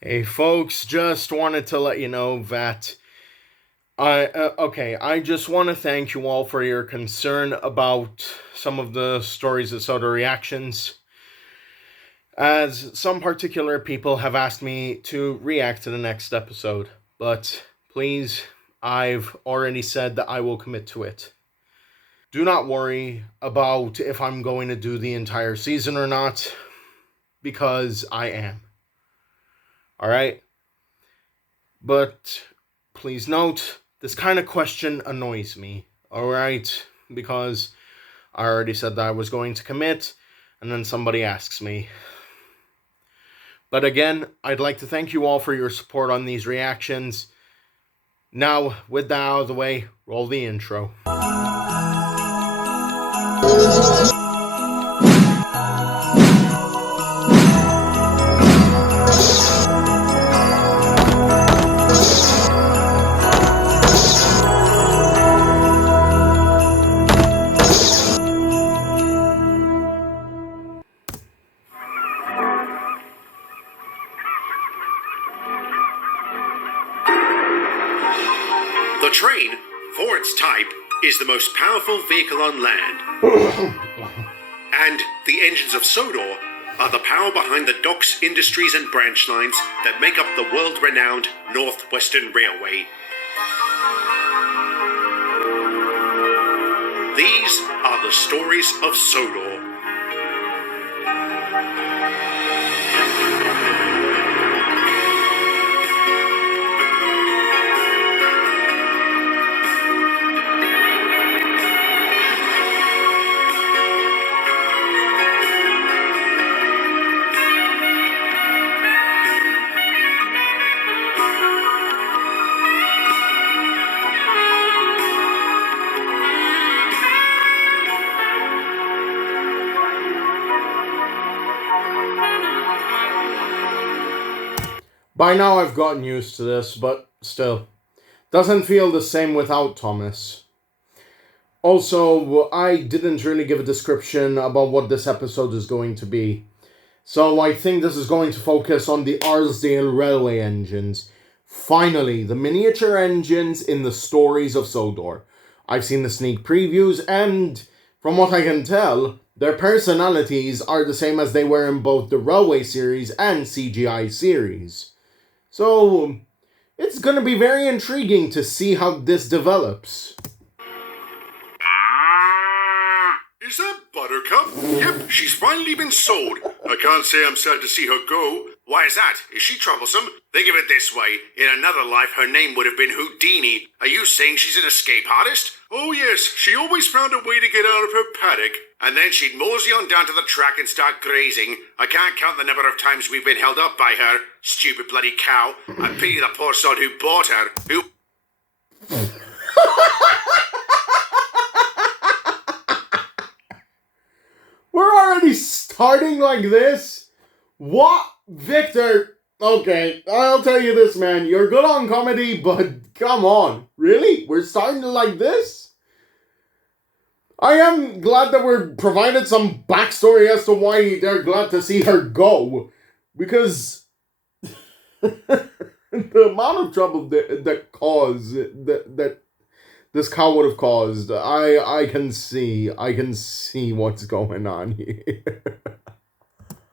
Hey folks, just wanted to let you know that I just want to thank you all for your concern about some of the stories of soda reactions. As some particular people have asked me to react to the next episode, but please, I've already said that I will commit to it. Do not worry about if I'm going to do the entire season or not, because I am. Alright? But please note, this kind of question annoys me, alright? Because I already said that I was going to commit, and then somebody asks me. But again, I'd like to thank you all for your support on these reactions. Now, with that out of the way, roll the intro. The train, for its type, is the most powerful vehicle on land. And the engines of Sodor are the power behind the docks, industries and branch lines that make up the world-renowned Northwestern Railway. These are the stories of Sodor. By now I've gotten used to this, but still. Doesn't feel the same without Thomas. Also, I didn't really give a description about what this episode is going to be. So I think this is going to focus on the Arlesdale Railway engines. Finally, the miniature engines in the stories of Sodor. I've seen the sneak previews, and from what I can tell, their personalities are the same as they were in both the Railway series and CGI series. So, it's gonna be very intriguing to see how this develops. Is that Buttercup? Yep, she's finally been sold. I can't say I'm sad to see her go. Why is that? Is she troublesome? Think of it this way. In another life, her name would have been Houdini. Are you saying she's an escape artist? Oh yes, she always found a way to get out of her paddock. And then she'd mosey on down to the track and start grazing. I can't count the number of times we've been held up by her. Stupid bloody cow. I pity the poor sod who bought her. Who... We're already starting like this? What? Victor, okay, I'll tell you this, man. You're good on comedy, but come on. Really? We're starting like this? I am glad that we're provided some backstory as to why they're glad to see her go. Because the amount of trouble that caused, that this cow would have caused, I can see what's going on here.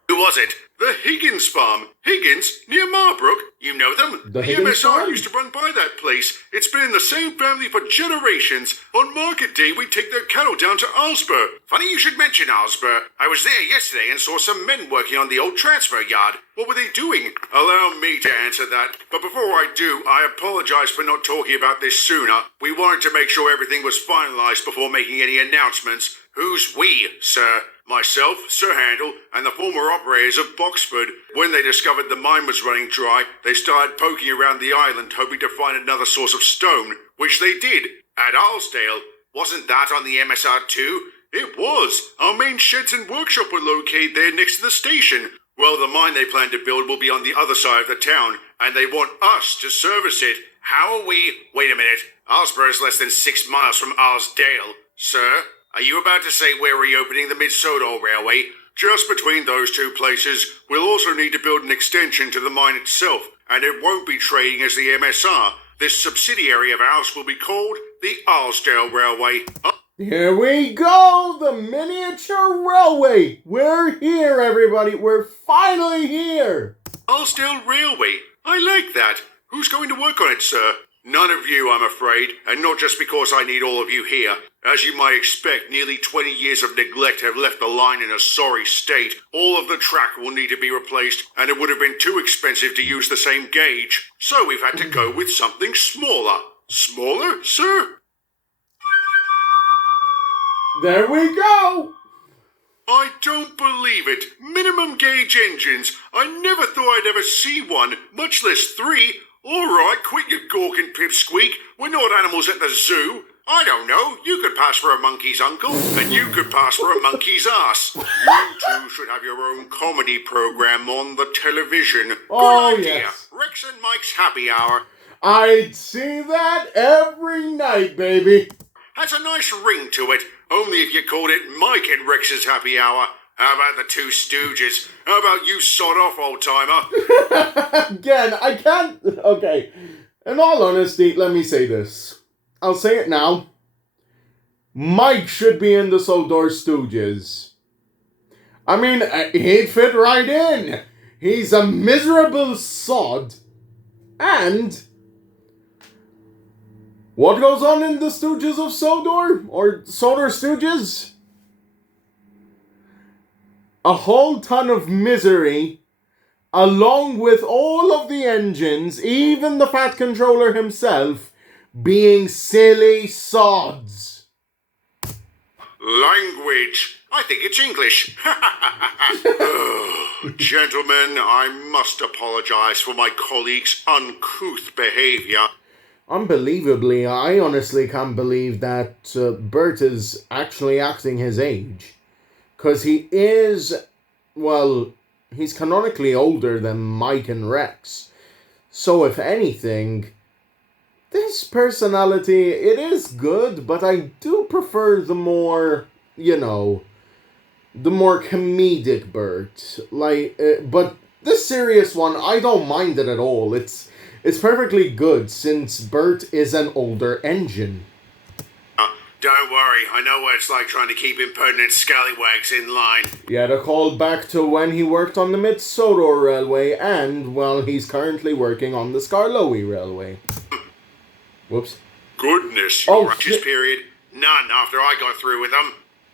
Who was it? The Higgins farm. Higgins? Near Marbrook? You know them? The Higgins MSR farm? used to run by that place. It's been in the same family for generations. On market day, we take their cattle down to Arlesdale. Funny you should mention Arlesdale. I was there yesterday and saw some men working on the old transfer yard. What were they doing? Allow me to answer that. But before I do, I apologize for not talking about this sooner. We wanted to make sure everything was finalized before making any announcements. Who's we, sir? Myself, Sir Handel, and the former operators of Boxford. When they discovered the mine was running dry, they started poking around the island hoping to find another source of stone, which they did, at Arlesdale. Wasn't that on the MSR too? It was. Our main sheds and workshop were located there next to the station. Well, the mine they plan to build will be on the other side of the town, and they want us to service it. How are we... Wait a minute. Arlesborough is less than 6 miles from Arlesdale. Sir? Are you about to say we're reopening the Mid-Sodor Railway? Just between those two places, we'll also need to build an extension to the mine itself, and it won't be trading as the MSR. This subsidiary of ours will be called the Arlesdale Railway. Here we go! The miniature railway! We're here, everybody! We're finally here! Arlesdale Railway? I like that. Who's going to work on it, sir? None of you, I'm afraid, and not just because I need all of you here. As you might expect, nearly 20 years of neglect have left the line in a sorry state. All of the track will need to be replaced, and it would have been too expensive to use the same gauge. So we've had to go with something smaller. Smaller, sir? There we go! I don't believe it. Minimum gauge engines. I never thought I'd ever see one, much less 3. All right, quit your gawk and pipsqueak. We're not animals at the zoo. I don't know. You could pass for a monkey's uncle, and you could pass for a monkey's ass. You two should have your own comedy program on the television. Oh, Good idea. yes. Rex and Mike's Happy Hour. I'd see that every night, baby. Has a nice ring to it. Only if you called it Mike and Rex's Happy Hour. How about the Two Stooges? How about you sod off, old-timer? Again, I can't... Okay. In all honesty, let me say this. I'll say it now. Mike should be in the Sodor Stooges. I mean, he'd fit right in. He's a miserable sod. And... what goes on in the Stooges of Sodor? Or Sodor Stooges? A whole ton of misery, along with all of the engines, even the Fat Controller himself, being silly sods. Language. I think it's English. Gentlemen, I must apologize for my colleague's uncouth behavior. Unbelievably, I honestly can't believe that Bert is actually acting his age. Because he is, well, he's canonically older than Mike and Rex. So if anything, this personality, it is good, but I do prefer the more, the more comedic Bert. But this serious one, I don't mind it at all. It's perfectly good since Bert is an older engine. Don't worry, I know what it's like trying to keep impertinent scallywags in line. Yeah, to call back to when he worked on the Mid-Sodor Railway and, well, he's currently working on the Skarloey Railway. Whoops. Goodness, your Rex's period. None after I got through with them.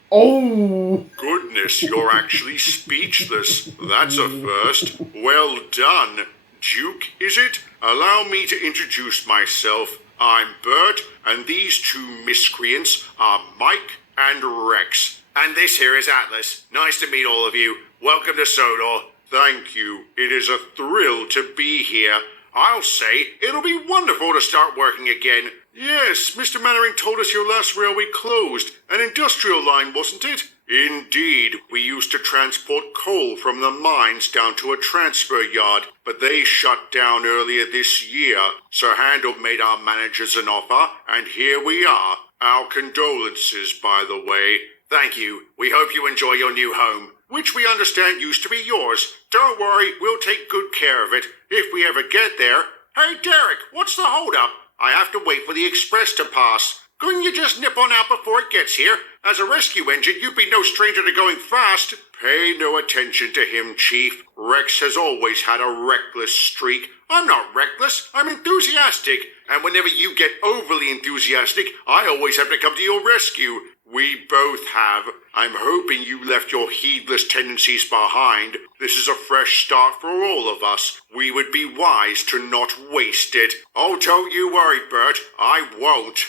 Oh! Goodness, you're actually speechless. That's a first. Well done. Duke, is it? Allow me to introduce myself. I'm Bert, and these two miscreants are Mike and Rex. And this here is Atlas. Nice to meet all of you. Welcome to Sodor. Thank you. It is a thrill to be here. I'll say it'll be wonderful to start working again. Yes, Mr. Mannering told us your last railway closed. An industrial line, wasn't it? Indeed, we used to transport coal from the mines down to a transfer yard, but they shut down earlier this year. Sir Handel made our managers an offer, and here we are. Our condolences, by the way. Thank you. We hope you enjoy your new home, which we understand used to be yours. Don't worry, we'll take good care of it, if we ever get there. Hey, Derek, what's the holdup? I have to wait for the express to pass. Couldn't you just nip on out before it gets here? As a rescue engine, you'd be no stranger to going fast. Pay no attention to him, Chief. Rex has always had a reckless streak. I'm not reckless, I'm enthusiastic. And whenever you get overly enthusiastic, I always have to come to your rescue. We both have. I'm hoping you left your heedless tendencies behind. This is a fresh start for all of us. We would be wise to not waste it. Oh, don't you worry, Bert. I won't.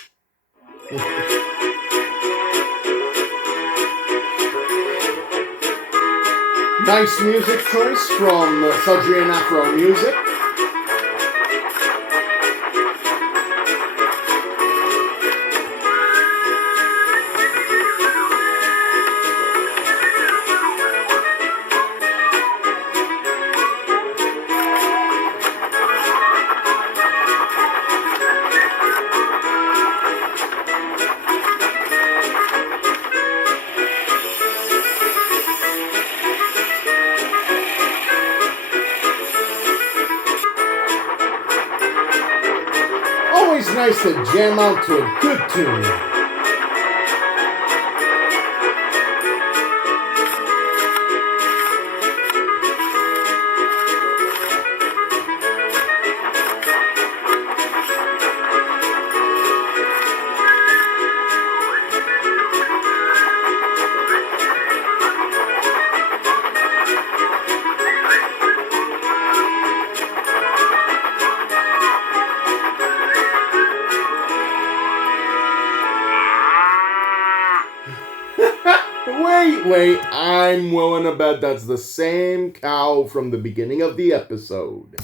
Nice music choice from Sudry and Afro Music. always nice to jam out to a good tune. Wait, I'm willing to bet that's the same cow from the beginning of the episode.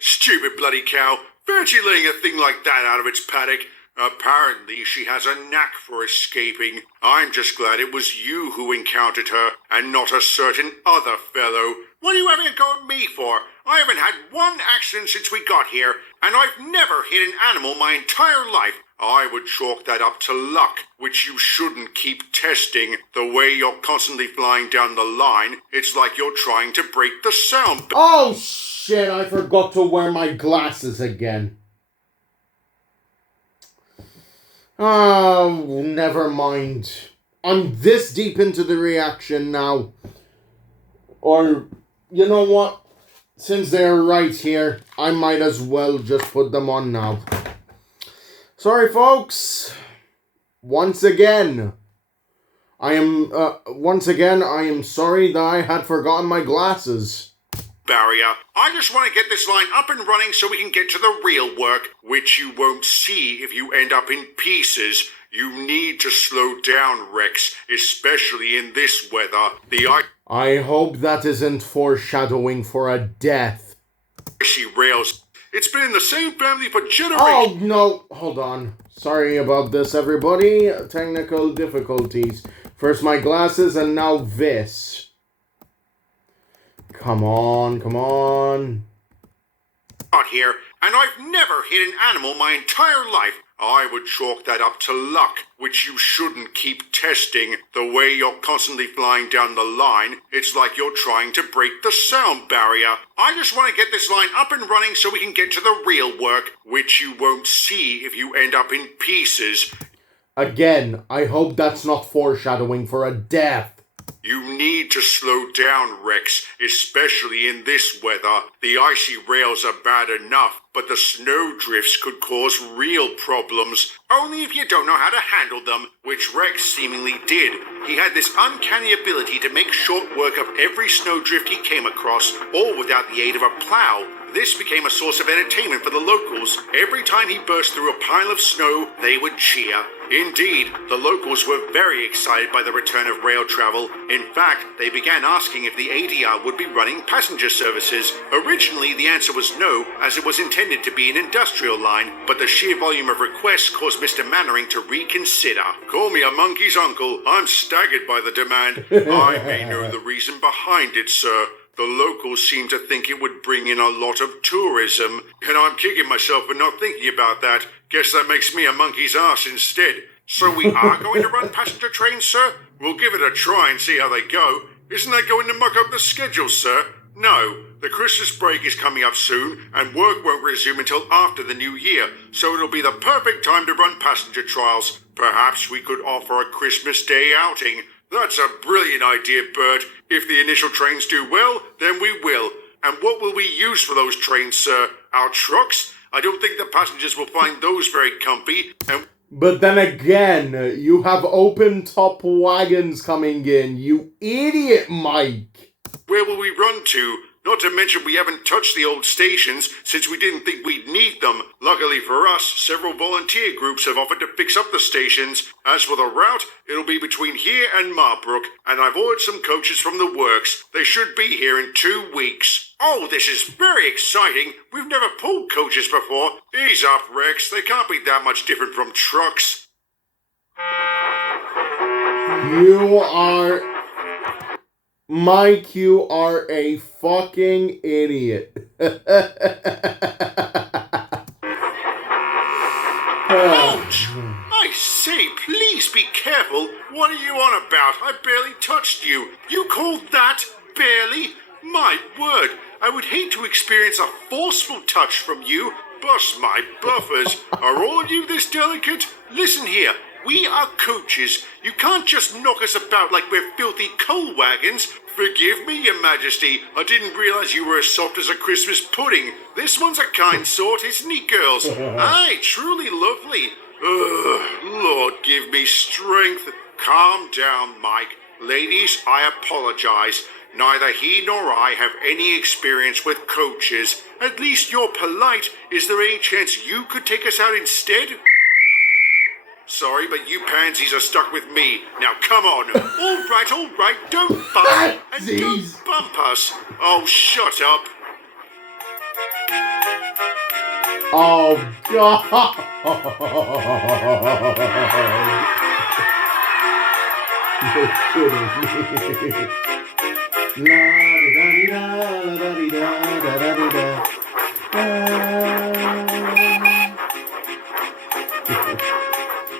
Stupid bloody cow. Fancy letting a thing like that out of its paddock. Apparently she has a knack for escaping. I'm just glad it was you who encountered her, and not a certain other fellow. What are you having a go at me for? I haven't had one accident since we got here, and I've never hit an animal my entire life. I would chalk that up to luck, which you shouldn't keep testing. The way you're constantly flying down the line, it's like you're trying to break the sound. Oh shit, I forgot to wear my glasses again. Oh, never mind. I'm this deep into the reaction now. Or, you know what? Since they're right here, I might as well just put them on now. Sorry, folks. Once again, I am sorry that I had forgotten my glasses. Barrier. I just want to get this line up and running so we can get to the real work, which you won't see if you end up in pieces. You need to slow down, Rex, especially in this weather. I hope that isn't foreshadowing for a death. Icy rails. It's been in the same family for generations. Oh, no. Hold on. Sorry about this, everybody. Technical difficulties. First my glasses and now this. Come on. Out here, and I've never hit an animal my entire life. I would chalk that up to luck, which you shouldn't keep testing. The way you're constantly flying down the line, it's like you're trying to break the sound barrier. I just want to get this line up and running so we can get to the real work, which you won't see if you end up in pieces. Again, I hope that's not foreshadowing for a death. You need to slow down, Rex, especially in this weather. The icy rails are bad enough, but the snow drifts could cause real problems. Only if you don't know how to handle them, which Rex seemingly did. He had this uncanny ability to make short work of every snowdrift he came across, all without the aid of a plow. This became a source of entertainment for the locals. Every time he burst through a pile of snow, they would cheer. Indeed, the locals were very excited by the return of rail travel. In fact, they began asking if the ADR would be running passenger services. Originally, the answer was no, as it was intended to be an industrial line, but the sheer volume of requests caused Mr. Mannering to reconsider. Call me a monkey's uncle. I'm staggered by the demand. I may know the reason behind it, sir. The locals seem to think it would bring in a lot of tourism, and I'm kicking myself for not thinking about that. Guess that makes me a monkey's ass instead. So we are going to run passenger trains, sir? We'll give it a try and see how they go. Isn't that going to muck up the schedule, sir? No. The Christmas break is coming up soon, and work won't resume until after the new year, so it'll be the perfect time to run passenger trials. Perhaps we could offer a Christmas Day outing. That's a brilliant idea, Bert. If the initial trains do well, then we will. And what will we use for those trains, sir? Our trucks? I don't think the passengers will find those very comfy. But then again, you have open-top wagons coming in, you idiot, Mike! Where will we run to? Not to mention we haven't touched the old stations since we didn't think we'd need them. Luckily for us, several volunteer groups have offered to fix up the stations. As for the route, it'll be between here and Marbrook, and I've ordered some coaches from the works. They should be here in 2 weeks. Oh, this is very exciting. We've never pulled coaches before. Ease up, Rex. They can't be that much different from trucks. Mike, you are a fucking idiot. Ouch! I say, please be careful. What are you on about? I barely touched you. You called that barely? My word, I would hate to experience a forceful touch from you. Bust my buffers. Are all of you this delicate? Listen here. We are coaches. You can't just knock us about like we're filthy coal wagons. Forgive me, Your Majesty. I didn't realize you were as soft as a Christmas pudding. This one's a kind sort, isn't he, girls? Aye, truly lovely. Lord, give me strength. Calm down, Mike. Ladies, I apologize. Neither he nor I have any experience with coaches. At least you're polite. Is there any chance you could take us out instead? Sorry, but you pansies are stuck with me. Now come on. All right. Don't fuss. And don't bump us. Oh, shut up. Oh, God. You're kidding me.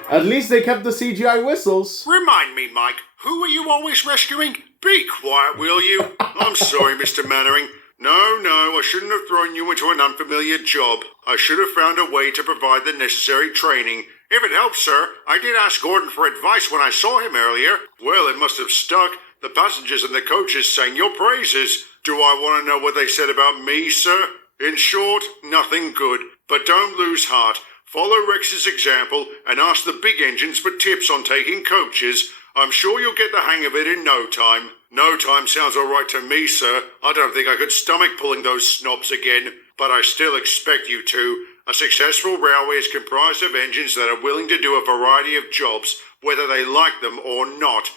At least they kept the CGI whistles. Remind me, Mike, who are you always rescuing? Be quiet, will you? I'm sorry, Mr. Mannering. No, I shouldn't have thrown you into an unfamiliar job. I should have found a way to provide the necessary training. If it helps, sir, I did ask Gordon for advice when I saw him earlier. Well, it must have stuck. The passengers and the coaches sang your praises. Do I want to know what they said about me, sir? In short, nothing good. But don't lose heart. Follow Rex's example and ask the big engines for tips on taking coaches. I'm sure you'll get the hang of it in no time. No time sounds all right to me, sir. I don't think I could stomach pulling those snobs again, but I still expect you to. A successful railway is comprised of engines that are willing to do a variety of jobs, whether they like them or not.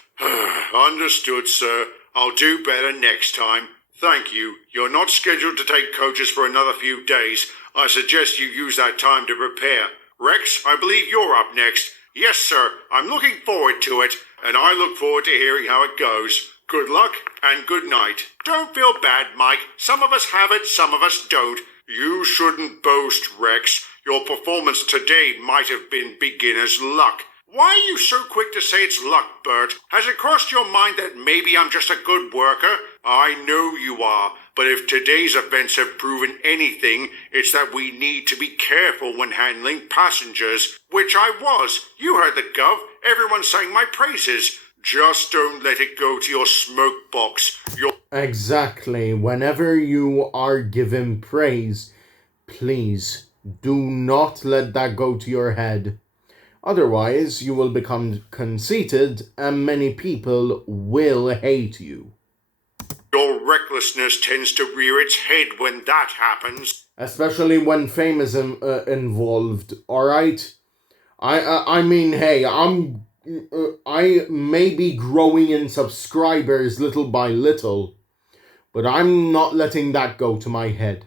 Understood, sir. I'll do better next time. Thank you. You're not scheduled to take coaches for another few days. I suggest you use that time to prepare. Rex, I believe you're up next. Yes, sir. I'm looking forward to it, and I look forward to hearing how it goes. Good luck and good night. Don't feel bad, Mike. Some of us have it, some of us don't. You shouldn't boast, Rex. Your performance today might have been beginner's luck. Why are you so quick to say it's luck, Bert? Has it crossed your mind that maybe I'm just a good worker? I know you are, but if today's events have proven anything, it's that we need to be careful when handling passengers. Which I was. You heard the gov. Everyone sang my praises. Just don't let it go to your smoke box. Exactly. Whenever you are given praise, please do not let that go to your head. Otherwise, you will become conceited and many people will hate you. Your recklessness tends to rear its head when that happens. Especially when fame is involved, alright? I mean, hey, I may be growing in subscribers little by little, but I'm not letting that go to my head.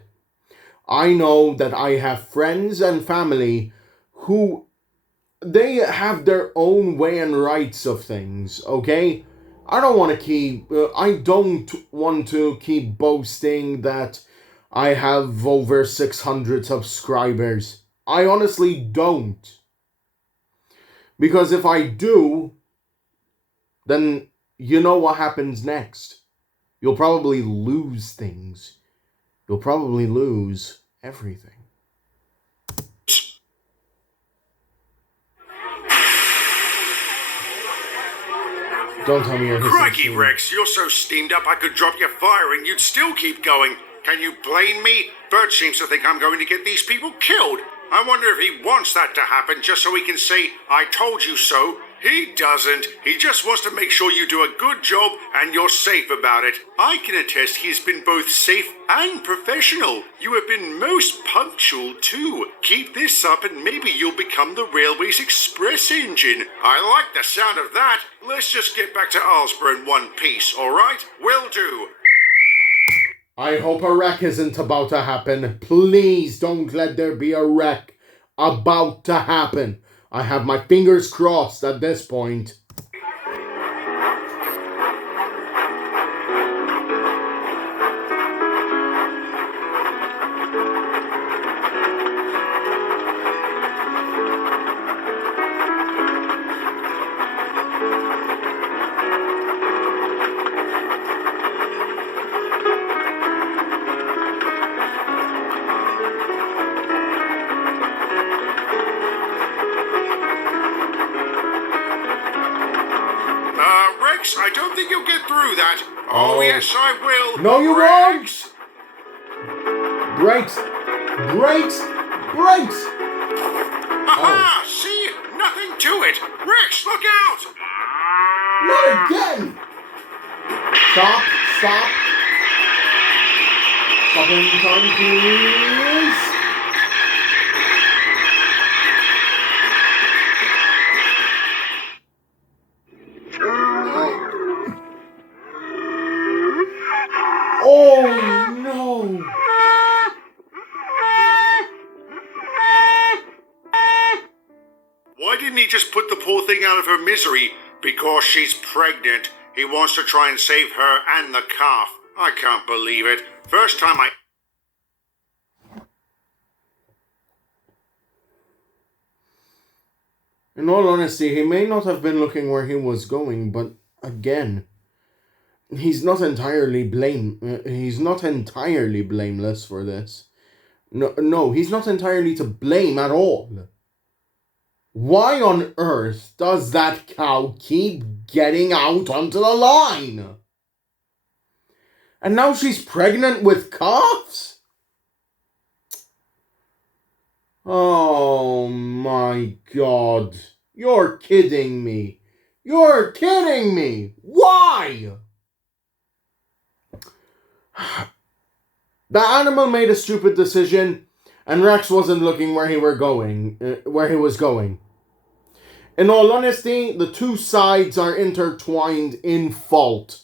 I know that I have friends and family who they have their own way and rights of things, okay? I don't want to keep boasting that I have over 600 subscribers. I honestly don't. Because if I do, then you know what happens next. You'll probably lose things. You'll probably lose everything. Don't tell me you're hissing. Crikey, Rex, you're so steamed up I could drop your fire and you'd still keep going. Can you blame me? Bert seems to think I'm going to get these people killed. I wonder if he wants that to happen just so he can say, I told you so. He doesn't. He just wants to make sure you do a good job and you're safe about it. I can attest he's been both safe and professional. You have been most punctual too. Keep this up and maybe you'll become the railway's express engine. I like the sound of that. Let's just get back to Arlesdale in one piece, alright? Will do. I hope a wreck isn't about to happen. Please don't let there be a wreck about to happen. I have my fingers crossed at this point. I don't think you'll get through that. Oh, yes, I will. No, you Rex. won't! Brakes! Brakes! Brakes! Aha! See? Nothing to it. Rex, look out! Not again! Stop! Stop! Stop in time, please! Oh no! Why didn't he just put the poor thing out of her misery? Because she's pregnant. He wants to try and save her and the calf. I can't believe it. First time I... In all honesty, he may not have been looking where he was going, but again, he's not entirely blameless for this. No, he's not entirely to blame at all. Why on earth does that cow keep getting out onto the line? And now she's pregnant with calves? Oh my God. You're kidding me. You're kidding me. Why? The animal made a stupid decision, and Rex wasn't looking where he was going. In all honesty, the two sides are intertwined in fault.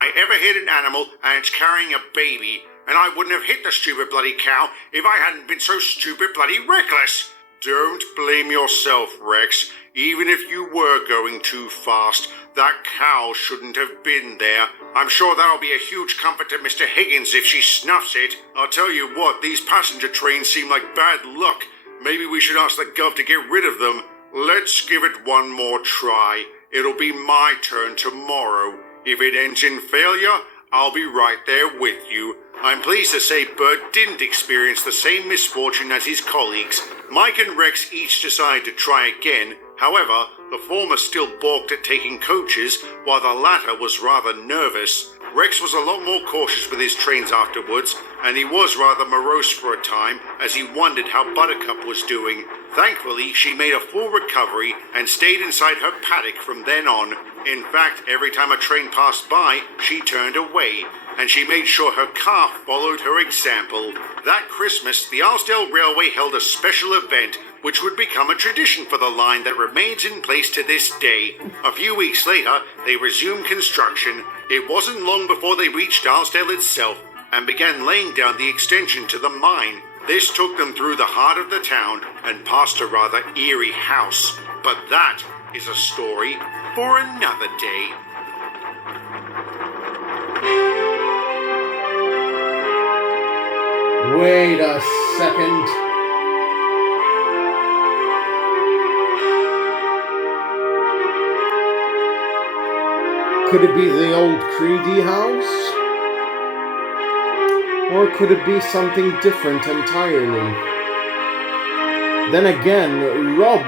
I ever hit an animal and it's carrying a baby, and I wouldn't have hit the stupid bloody cow if I hadn't been so stupid bloody reckless. Don't blame yourself, Rex. Even if you were going too fast, that cow shouldn't have been there. I'm sure that'll be a huge comfort to Mr. Higgins if she snuffs it. I'll tell you what, these passenger trains seem like bad luck. Maybe we should ask the Gov to get rid of them. Let's give it one more try. It'll be my turn tomorrow. If it ends in failure, I'll be right there with you. I'm pleased to say Bert didn't experience the same misfortune as his colleagues. Mike and Rex each decided to try again. However, the former still balked at taking coaches, while the latter was rather nervous. Rex was a lot more cautious with his trains afterwards, and he was rather morose for a time as he wondered how Buttercup was doing. Thankfully, she made a full recovery and stayed inside her paddock from then on. In fact, every time a train passed by, she turned away, and she made sure her calf followed her example. That Christmas, the Arlesdale Railway held a special event which would become a tradition for the line that remains in place to this day. A few weeks later, they resumed construction. It wasn't long before they reached Arlesdale itself and began laying down the extension to the mine. This took them through the heart of the town and past a rather eerie house. But that is a story for another day. Wait a second. Could it be the old Creedy house? Or could it be something different entirely? Then again, Rob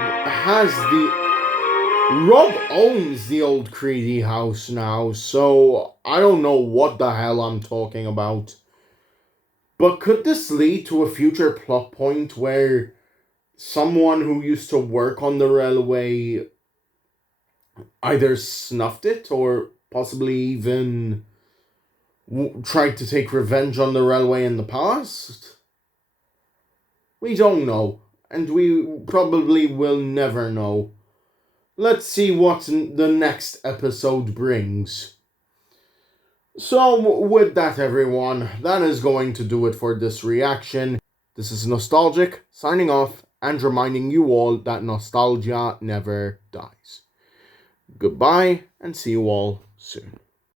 owns the old Creedy house now, so I don't know what the hell I'm talking about. But could this lead to a future plot point where someone who used to work on the railway either snuffed it or possibly even tried to take revenge on the railway in the past? We don't know, and we probably will never know. Let's see what the next episode brings. So, with that, everyone, that is going to do it for this reaction. This is Nostalgic, signing off and reminding you all that nostalgia never dies. Goodbye, and see you all soon.